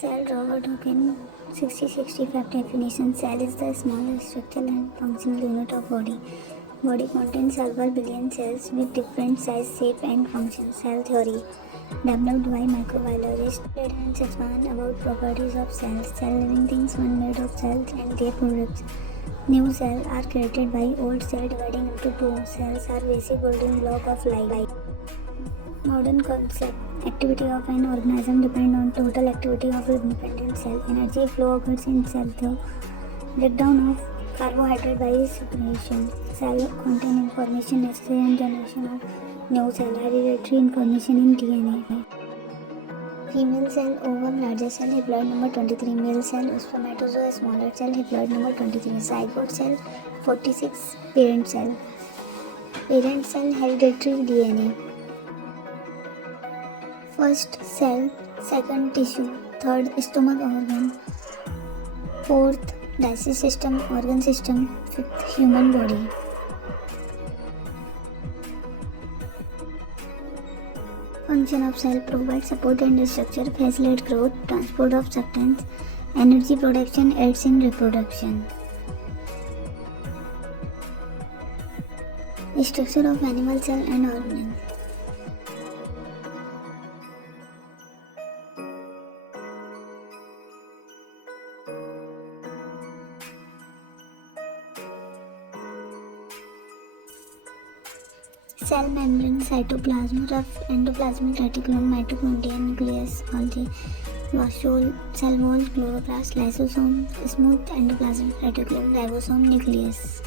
Cell Robert Hawkins 6065 definition. Cell is the smallest structural and functional unit of body. Body contains several billion cells with different size, shape and function. Cell theory developed by microbiologists and Chapman about properties of cells. Cell living things one made of cells and their products. New cells are created by old cell dividing into two. Cells are basic building block of life. Modern concept. Activity of an organism depends on total activity of independent cell. Energy flow occurs in cell through breakdown of carbohydrate by secretion. Cell contain information necessary in generation of new cell. Hereditary information in DNA. Female cell, ovum, larger cell, haploid number 23. Male cell, spermatozoa, smaller cell, haploid number 23. Zygote cell, 46. Parent cell. Parent cell, hereditary DNA. First cell, second tissue, third stomach organ, fourth digestive system, organ system, fifth human body. Function of cell: provide support and structure, facilitate growth, transport of substance, energy production, aids in reproduction. Structure of animal cell and organelles. Cell membrane, cytoplasm, rough endoplasmic reticulum, mitochondria, nucleus, Golgi, vascule, cell wall, chloroplast, lysosome, smooth endoplasmic reticulum, ribosome, nucleus.